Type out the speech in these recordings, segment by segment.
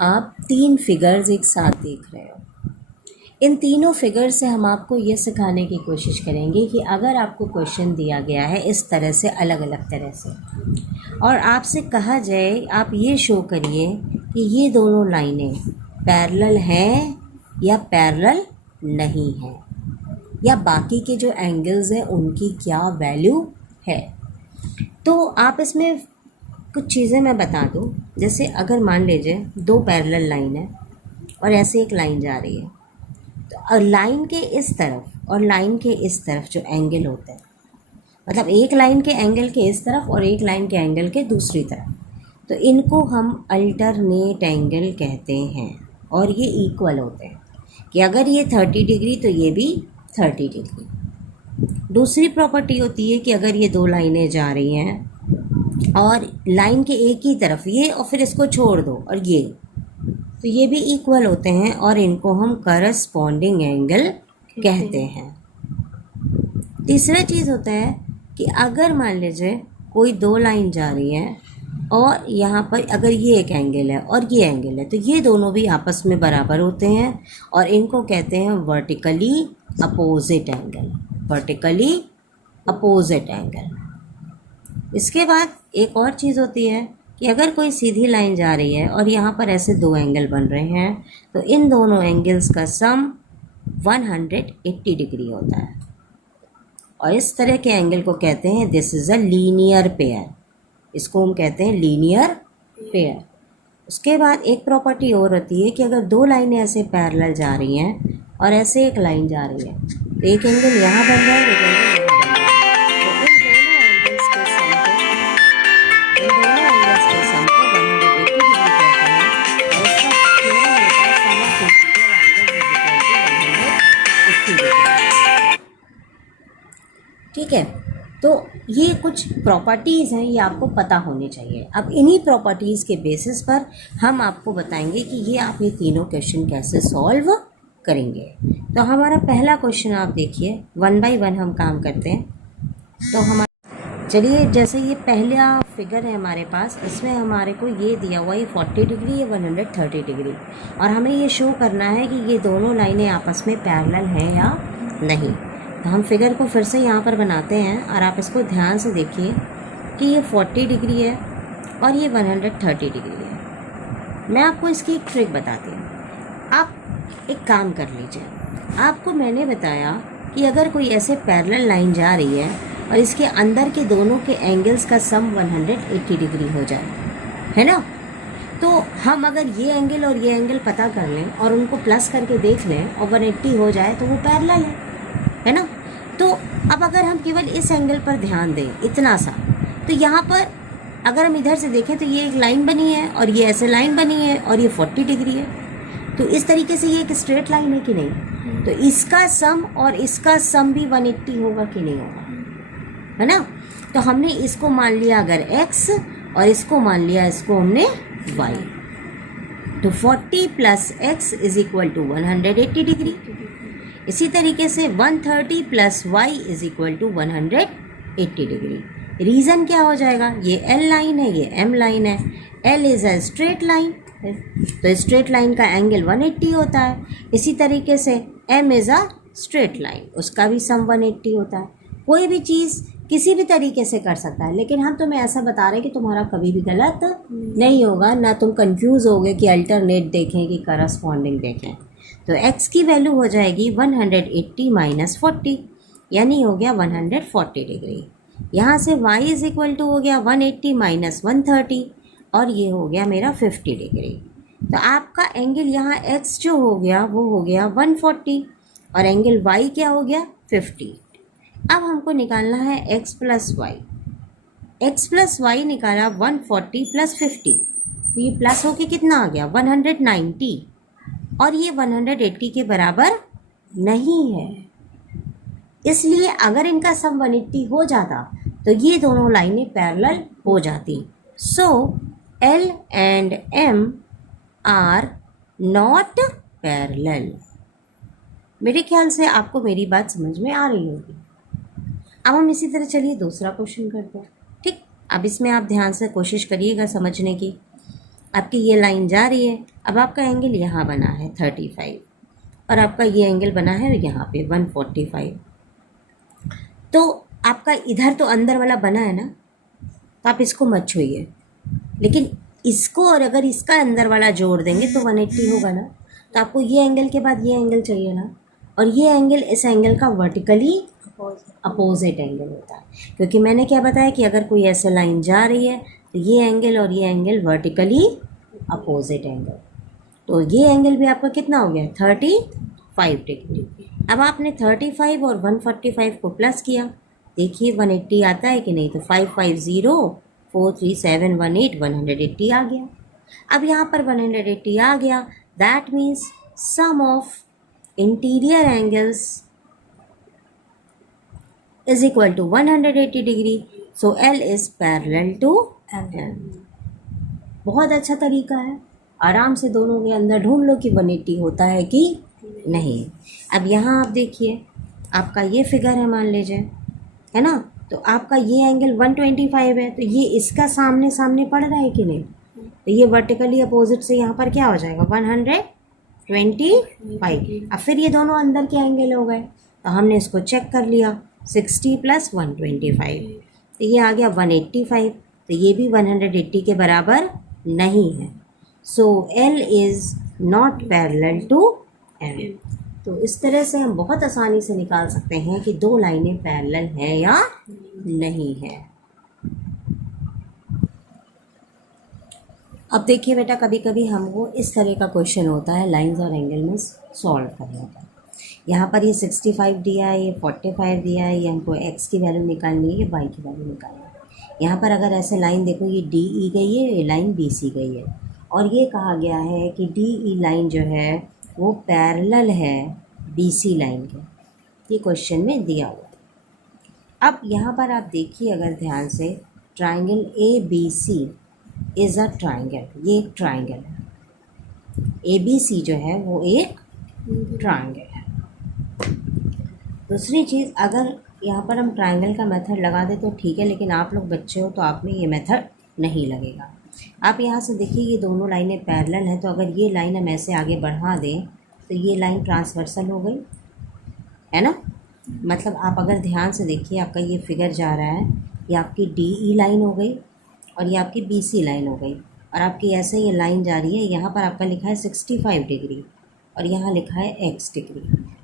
आप तीन फिगर्स एक साथ देख रहे हो। इन तीनों फिगर से हम आपको ये सिखाने की कोशिश करेंगे कि अगर आपको क्वेश्चन दिया गया है इस तरह से, अलग अलग तरह से, और आपसे कहा जाए आप ये शो करिए कि ये दोनों लाइनें पैरेलल हैं या पैरेलल नहीं हैं, या बाकी के जो एंगल्स हैं उनकी क्या वैल्यू है। तो आप इसमें कुछ चीज़ें मैं बता दूं। जैसे अगर मान लीजिए दो पैरेलल लाइन है और ऐसे एक लाइन जा रही है, तो लाइन के इस तरफ और लाइन के इस तरफ जो एंगल होते हैं, मतलब एक लाइन के एंगल के इस तरफ और एक लाइन के एंगल के दूसरी तरफ, तो इनको हम अल्टरनेट एंगल कहते हैं और ये इक्वल होते हैं कि अगर ये 30 डिग्री तो ये भी 30 डिग्री। दूसरी प्रॉपर्टी होती है कि अगर ये दो लाइनें जा रही हैं और लाइन के एक ही तरफ ये और फिर इसको छोड़ दो और ये, तो ये भी इक्वल होते हैं और इनको हम करस्पॉन्डिंग एंगल कहते हैं। तीसरा चीज़ होता है कि अगर मान लीजिए कोई दो लाइन जा रही है और यहाँ पर अगर ये एक एंगल है और ये एंगल है, तो ये दोनों भी आपस में बराबर होते हैं और इनको कहते हैं vertically opposite angle, vertically opposite angle. इसके बाद एक और चीज़ होती है कि अगर कोई सीधी लाइन जा रही है और यहाँ पर ऐसे दो एंगल बन रहे हैं, तो इन दोनों एंगल्स का सम 180 डिग्री होता है और इस तरह के एंगल को कहते हैं this is a linear pair. इसको हम कहते हैं लीनियर पेयर। उसके बाद एक प्रॉपर्टी और होती है कि अगर दो लाइनें ऐसे पैरेलल जा रही हैं और ऐसे एक लाइन जा रही है, तो एक एंगल यहाँ बन रहा है, एक एंगल यहाँ बन रहा है, तो इन दोनों एंगल्स के सम को 180 डिग्री कहते हैं और इसका थ्योरम होता है sum of interior angles is equal to 180 degree. ठीक है, तो ये कुछ प्रॉपर्टीज़ हैं, ये आपको पता होनी चाहिए। अब इन्हीं प्रॉपर्टीज़ के बेसिस पर हम आपको बताएंगे कि ये आप ये तीनों क्वेश्चन कैसे सॉल्व करेंगे। तो हमारा पहला क्वेश्चन आप देखिए, 1 बाय 1 हम काम करते हैं। तो हमारा चलिए, जैसे ये पहला फिगर है हमारे पास, इसमें हमारे को ये दिया हुआ है 40 डिग्री या 130 डिग्री, और हमें ये शो करना है कि ये दोनों लाइनें आपस में पैरेलल हैं या नहीं। तो हम फिगर को फिर से यहाँ पर बनाते हैं और आप इसको ध्यान से देखिए कि ये 40 डिग्री है और ये 130 डिग्री है। मैं आपको इसकी एक ट्रिक बताती हूँ। आप एक काम कर लीजिए, आपको मैंने बताया कि अगर कोई ऐसे पैरेलल लाइन जा रही है और इसके अंदर के दोनों के एंगल्स का सम 180 डिग्री हो जाए, है ना, तो हम अगर ये एंगल और ये एंगल पता कर लें और उनको प्लस करके देख लें और 180 हो जाए तो वो पैरेलल है ना। तो अब अगर हम केवल इस एंगल पर ध्यान दें, इतना सा, तो यहाँ पर अगर हम इधर से देखें तो ये एक लाइन बनी है और ये ऐसे लाइन बनी है और ये 40 डिग्री है, तो इस तरीके से ये एक स्ट्रेट लाइन है कि नहीं। तो इसका सम और इसका सम भी 180 होगा कि नहीं होगा, है ना। तो हमने इसको मान लिया अगर x और इसको मान लिया इसको हमने y, तो 40 plus x is equal to 180 degree. इसी तरीके से 130 plus y is equal to 180 degree. Reason क्या हो जाएगा, ये L लाइन है, ये M लाइन है। L is a straight line, तो स्ट्रेट लाइन का एंगल 180 होता है। इसी तरीके से M is a straight line, उसका भी सम 180 होता है। कोई भी चीज़ किसी भी तरीके से कर सकता है, लेकिन हम तुम्हें ऐसा बता रहे हैं कि तुम्हारा कभी भी गलत नहीं होगा, ना तुम कंफ्यूज होगे कि अल्टरनेट देखें कि करस्पॉन्डिंग देखें। तो x की वैल्यू हो जाएगी 180 माइनस 40, यानी हो गया 140 डिग्री। यहाँ से y इज इक्वल टू हो गया 180 माइनस 130 और ये हो गया मेरा 50 डिग्री। तो आपका एंगल यहाँ x जो हो गया वो हो गया 140 और एंगल y क्या हो गया 50। अब हमको निकालना है x plus y. x plus y निकाला 140 प्लस 50, तो ये प्लस होके कितना आ गया 190 और ये 180 के बराबर नहीं है। इसलिए अगर इनका सम 180 हो जाता तो ये दोनों लाइनें पैरेलल हो जाती। So L and M are not parallel. मेरे ख्याल से आपको मेरी बात समझ में आ रही होगी। अब हम इसी तरह चलिए दूसरा क्वेश्चन करते हैं। ठीक, अब इसमें आप ध्यान से कोशिश करिएगा समझने की। आपकी ये लाइन जा रही है, अब आपका एंगल यहाँ बना है 35 और आपका ये एंगल बना है यहाँ पे 145। तो आपका इधर तो अंदर वाला बना है ना, तो आप इसको मत छूइए, लेकिन इसको और अगर इसका अंदर वाला जोड़ देंगे तो 180 होगा ना। तो आपको ये एंगल के बाद ये एंगल चाहिए ना, और ये एंगल इस एंगल का वर्टिकली अपोजिट एंगल होता है, क्योंकि मैंने क्या बताया कि अगर कोई ऐसे लाइन जा रही है तो ये एंगल और ये एंगल वर्टिकली अपोजिट एंगल। तो ये एंगल भी आपका कितना हो गया 35 डिग्री। अब आपने 35 और 145 को प्लस किया, देखिए 180 आता है कि नहीं, तो 550 43718 180 आ गया। अब यहाँ पर 180 आ गया, that means sum of interior angles is equal to 180 degree, so L is parallel to M। बहुत अच्छा तरीका है, आराम से दोनों के अंदर ढूंढ लो कि 180 होता है कि नहीं। अब यहाँ आप देखिए, आपका ये फिगर है मान लीजिए, है ना, तो आपका ये एंगल 125 है, तो ये इसका सामने सामने पड़ रहा है कि नहीं, तो ये वर्टिकली अपोजिट से यहाँ पर क्या हो जाएगा 125। अब फिर ये दोनों अंदर के एंगल हो गए, तो हमने इसको चेक कर लिया, 60 + 125, तो ये आ गया 185, तो ये भी 180 के बराबर नहीं है। So L is not parallel to M। तो इस तरह से हम बहुत आसानी से निकाल सकते हैं कि दो लाइनें पैरेलल हैं या नहीं है। अब देखिए बेटा, कभी कभी हमको इस तरह का क्वेश्चन होता है लाइंस और एंगल में सॉल्व करना होता है। यहाँ पर ये 65 दिया है, ये 45 दिया है, ये हमको x की वैल्यू निकालनी है, ये y की वैल्यू निकालनी है। यहाँ पर अगर ऐसे लाइन देखो, ये डी ई गई है, ये लाइन बी सी गई है, और ये कहा गया है कि डी ई लाइन जो है वो पैरेलल है बी सी लाइन के, ये क्वेश्चन में दिया हुआ है। अब यहाँ पर आप देखिए अगर ध्यान से, triangle A B C is a triangle, ये एक ट्राइंगल है, ए बी सी जो है वो एक ट्राइंगल है। दूसरी चीज़, अगर यहाँ पर हम ट्राइंगल का मेथड लगा दें तो ठीक है, लेकिन आप लोग बच्चे हो तो आप में ये मेथड नहीं लगेगा। आप यहाँ से देखिए ये दोनों लाइनें पैरेलल हैं, तो अगर ये लाइन हम ऐसे आगे बढ़ा दें तो ये लाइन ट्रांसवर्सल हो गई, है ना। मतलब आप अगर ध्यान से देखिए, आपका ये फिगर जा रहा है, ये आपकी डी ई लाइन हो गई और ये आपकी बी सी लाइन हो गई, और आपकी ऐसे ये लाइन जा रही है, यहाँ पर आपका लिखा है 65 डिग्री और यहाँ लिखा है x डिग्री,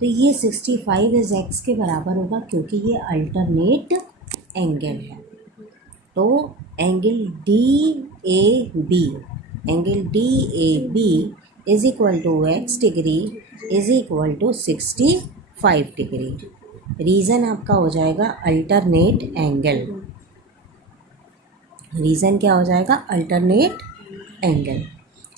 तो ये 65 इज़ x के बराबर होगा, क्योंकि ये अल्टरनेट एंगल है। तो angle DAB is equal to x degree is equal to 65 degree. Reason आपका हो जाएगा अल्टरनेट एंगल, रीज़न क्या हो जाएगा अल्टरनेट एंगल।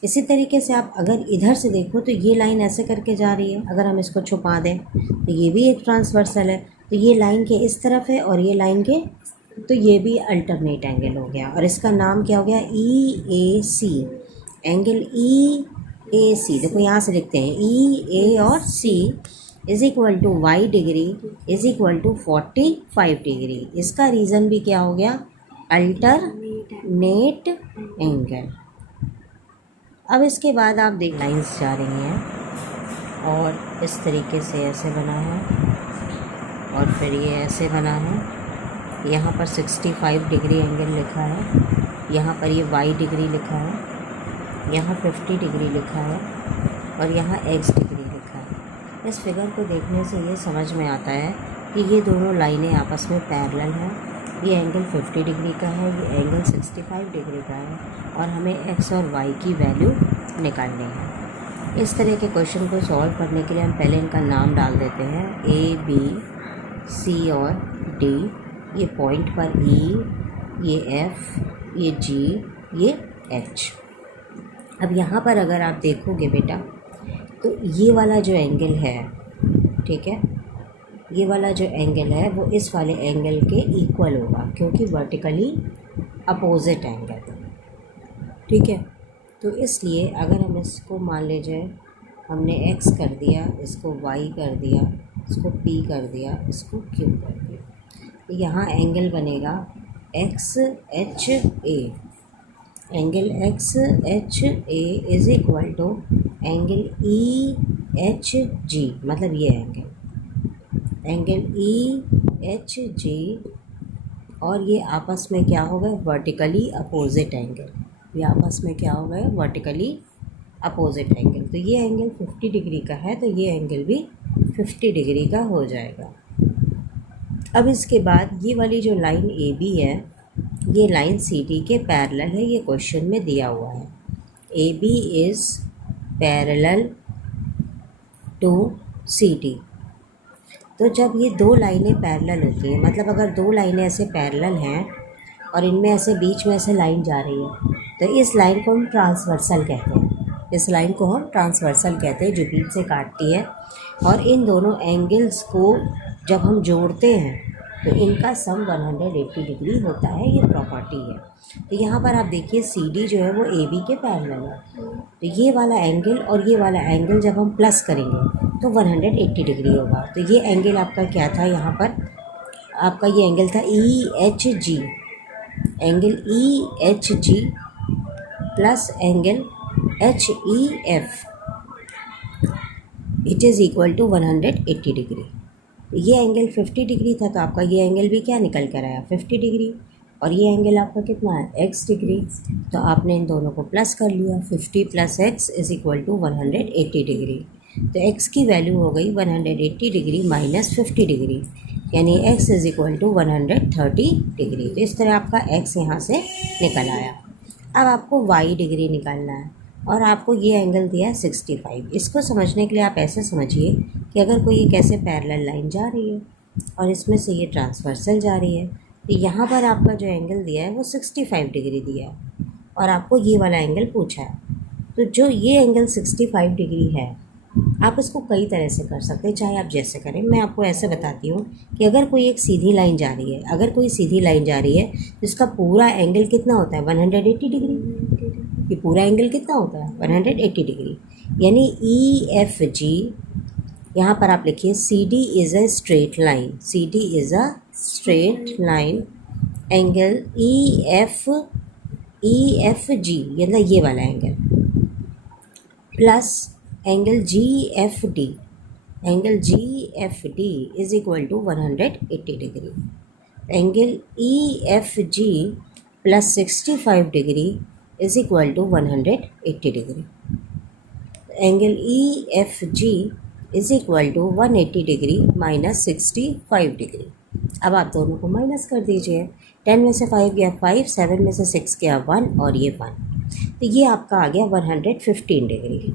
इसी तरीके से आप अगर इधर से देखो तो ये लाइन ऐसे करके जा रही है, अगर हम इसको छुपा दें तो ये भी एक ट्रांसवर्सल है, तो ये लाइन के इस तरफ है और ये लाइन के, तो ये भी अल्टरनेट एंगल हो गया, और इसका नाम क्या हो गया EAC, एंगल EAC। देखो यहाँ से लिखते हैं EA और C is equal to y degree is equal to 45 degree. इसका रीज़न भी क्या हो गया अल्टरनेट एंगल। अब इसके बाद आप देख, लाइंस जा रही हैं और इस तरीके से ऐसे बना है और फिर ये ऐसे बना है, यहाँ पर 65 डिग्री एंगल लिखा है, यहाँ पर ये y डिग्री लिखा है, यहाँ 50 डिग्री लिखा है और यहाँ x डिग्री लिखा है। इस फिगर को देखने से ये समझ में आता है कि ये दोनों लाइनें आपस में पैरेलल हैं। ये एंगल 50 डिग्री का है, ये एंगल 65 डिग्री का है, और हमें x और y की वैल्यू निकालनी है। इस तरह के क्वेश्चन को सॉल्व करने के लिए हम पहले इनका नाम डाल देते हैं, A B C और D, ये पॉइंट पर E, ये F, ये G, ये H। अब यहाँ पर अगर आप देखोगे बेटा, तो ये वाला जो एंगल है, ठीक है, ये वाला जो एंगल है वो इस वाले एंगल के इक्वल होगा, क्योंकि वर्टिकली अपोजिट एंगल, ठीक है। तो इसलिए अगर हम इसको मान लीजिए हमने x कर दिया, इसको y कर दिया, इसको p कर दिया, इसको q कर दिया, तो यहाँ एंगल बनेगा XHA, angle X H A is equal to angle E H G, मतलब ये एंगल ई एच जी, और ये आपस में क्या हो गए, वर्टिकली अपोजिट एंगल। ये आपस में क्या हो गए, वर्टिकली अपोजिट एंगल। तो ये एंगल 50 डिग्री का है, तो ये एंगल भी 50 डिग्री का हो जाएगा। अब इसके बाद ये वाली जो लाइन ए बी है, ये लाइन सी डी के पैरेलल है, ये क्वेश्चन में दिया हुआ है। A B is parallel to C D. तो जब ये दो लाइनें पैरेलल होती हैं, मतलब अगर दो लाइनें ऐसे पैरेलल हैं और इनमें ऐसे बीच में ऐसे लाइन जा रही है, तो इस लाइन को हम ट्रांसवर्सल कहते हैं। इस लाइन को हम ट्रांसवर्सल कहते हैं, जो बीच से काटती है। और इन दोनों एंगल्स को जब हम जोड़ते हैं तो इनका सम 180 डिग्री होता है, ये प्रॉपर्टी है। तो यहाँ पर आप देखिए सी डी जो है वो ए बी के पैरेलल है, तो ये वाला एंगल और ये वाला एंगल जब हम प्लस करेंगे तो 180 डिग्री होगा। तो ये एंगल आपका क्या था, यहाँ पर आपका ये एंगल था E H G, angle E H G plus angle H E F, it is equal to 180 degree. ये एंगल 50 डिग्री था, तो आपका ये एंगल भी क्या निकल कर आया, 50 डिग्री। और ये एंगल आपका कितना है, x डिग्री। तो आपने इन दोनों को प्लस कर लिया, 50 plus x is equal to 180 degree. तो x की वैल्यू हो गई 180 डिग्री माइनस 50 डिग्री, यानी x is equal to 130 degree. तो इस तरह आपका x यहाँ से निकल आया। अब आपको y डिग्री निकालना है, और आपको ये एंगल दिया है 65। इसको समझने के लिए आप ऐसे समझिए कि अगर कोई एक ऐसे पैरेलल लाइन जा रही है और इसमें से ये ट्रांसवर्सल जा रही है, तो यहाँ पर आपका जो एंगल दिया है वो 65 डिग्री दिया है, और आपको ये वाला एंगल पूछा है। तो जो ये एंगल 65 डिग्री है, आप इसको कई तरह से कर सकते हैं, चाहे आप जैसे करें। मैं आपको ऐसे बताती हूँ कि अगर कोई एक सीधी लाइन जा रही है, अगर कोई सीधी लाइन जा रही है तो इसका पूरा एंगल कितना होता है, 180 डिग्री। ये पूरा एंगल कितना होता है, 180 डिग्री। यानी ई एफ जी, यहाँ पर आप लिखिए C D is a straight line, C D is a straight line, angle E F G, मतलब ये वाला angle, plus angle G F D, angle G F D is equal to 180 degree. Angle E F G plus 65 degree is equal to 180 degree. Angle E F G is equal to 180 degree minus 65 degree. अब आप दोनों को minus कर दीजिए, 10 में से 5 गया 5, 7 में से 6 गया 1, और ये 1, तो ये आपका आ गया 115 डिग्री।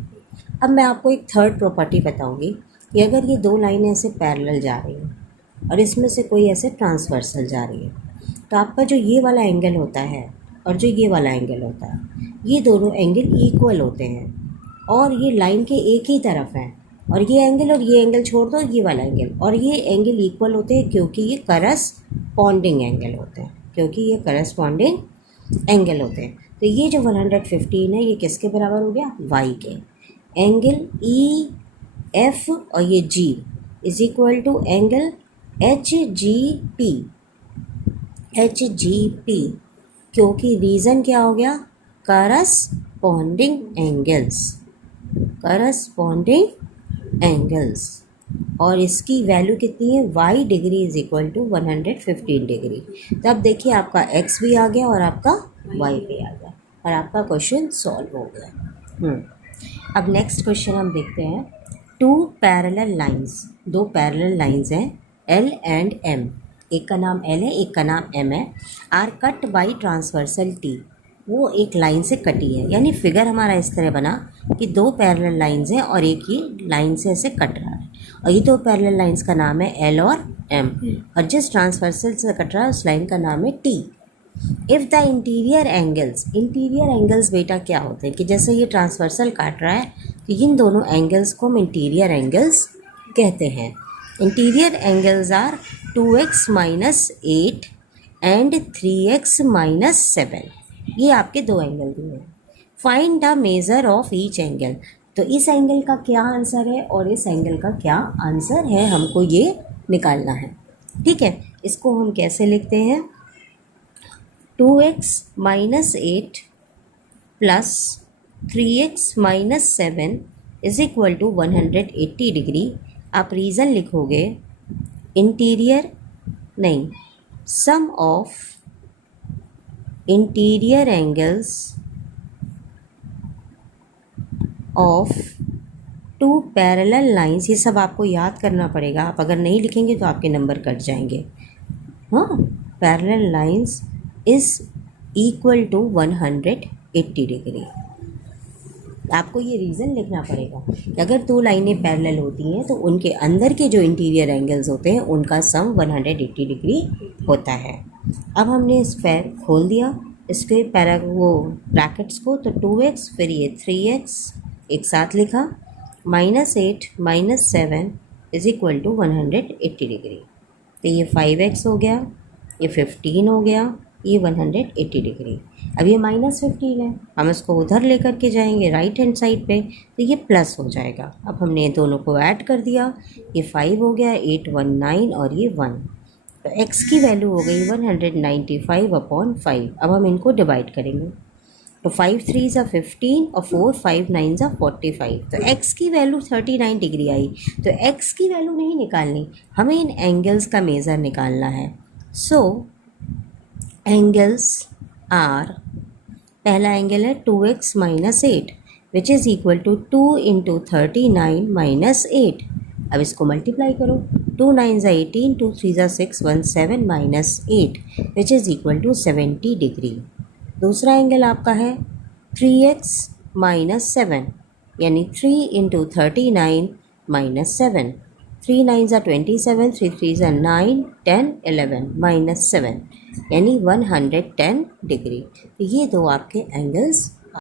अब मैं आपको एक थर्ड प्रॉपर्टी बताऊंगी कि अगर ये दो लाइनें ऐसे पैरेलल जा रही हैं और इसमें से कोई ऐसे ट्रांसवर्सल जा रही है, तो आपका जो ये वाला एंगल होता है और जो ये वाला एंगल होता है, ये दोनों एंगल इक्वल होते हैं और ये लाइन के एक ही तरफ हैं। और ये एंगल छोड़ दो, ये वाला एंगल और ये एंगल इक्वल होते हैं क्योंकि ये करस्पॉन्डिंग एंगल होते हैं, क्योंकि ये करस्पॉन्डिंग एंगल होते हैं। तो ये जो 115 है ये किसके बराबर हो गया, y के। एंगल ई एफ और ये G is equal to angle H G P, क्योंकि रीज़न क्या हो गया, करस्पॉन्डिंग एंगल्स, और इसकी वैल्यू कितनी है, y degree is equal to 115 degree. तो अब देखिए आपका x भी आ गया और आपका y भी आ गया, और आपका क्वेश्चन सॉल्व हो गया। अब नेक्स्ट क्वेश्चन हम देखते हैं। दो पैरेलल लाइंस हैं L एंड M, एक का नाम L है एक का नाम M है, are cut by transversal T, वो एक लाइन से कटी है। यानी फिगर हमारा इस तरह बना कि दो पैरेलल लाइंस हैं और एक ये लाइन से ऐसे कट रहा है, और ये दो पैरेलल लाइंस का नाम है L और M, और जिस ट्रांसवर्सल से कट रहा है उस लाइन का नाम है T। If the interior angles बेटा क्या होते हैं कि जैसे ये ट्रांसवर्सल काट रहा है तो इन दोनों एंगल्स को हम इंटीरियर एंगल्स कहते हैं। Interior angles are 2x minus 8 and 3x minus 7, ये आपके दो एंगल दिए हैं। Find the measure of each angle, तो इस एंगल का क्या आंसर है और इस एंगल का क्या आंसर है, हमको ये निकालना है। ठीक है, इसको हम कैसे लिखते हैं, 2x minus 8 plus 3x minus 7 is equal to 180 degree. आप रीज़न लिखोगे इंटीरियर नहीं, sum of interior angles of two parallel lines. ये सब आपको याद करना पड़ेगा, आप अगर नहीं लिखेंगे तो आपके नंबर कट जाएंगे। हाँ, parallel lines is equal to 180 degree. आपको ये रीज़न लिखना पड़ेगा कि अगर दो लाइनें पैरेलल होती हैं तो उनके अंदर के जो इंटीरियर एंगल्स होते हैं उनका सम 180 डिग्री होता है। अब हमने स्क्वायर खोल दिया इसके वो ब्रैकेट्स को, तो 2x फिर ये 3x एक साथ लिखा, -8 minus 7 is equal to 180 degree. तो ये 5x हो गया, ये 15 हो गया, ये 180 डिग्री। अब ये -15 है, हम इसको उधर लेकर के जाएंगे राइट हैंड साइड पे, तो ये प्लस हो जाएगा। अब हमने दोनों को ऐड कर दिया, ये 5 हो गया, 8 1 9 और ये 1, तो x की वैल्यू हो गई 195/5। अब हम इनको डिवाइड करेंगे, तो 5 3 ज़ा 15 और 4 5 9 ज़ा 45, तो x की वैल्यू 39 डिग्री आई। तो x की वैल्यू नहीं निकालनी, हमें इन एंगल्स का मेज़र निकालना है। सो एंगल्स आर, पहला एंगल है 2x minus 8 which is equal to 2 into 39 minus 8। अब इसको मल्टीप्लाई करो, 2 9 ज़ा 18, 2 3 ज़ा 6 1 7 minus 8 which is equal to 70 degree. दूसरा एंगल आपका है 3x माइनस 7, यानी 3 इंटू 39 माइनस 7, 3 9 ज़ा 27, 3 3 ज़ा 9 10 11 माइनस 7, यानी 110 डिग्री। तो ये दो आपके एंगल्स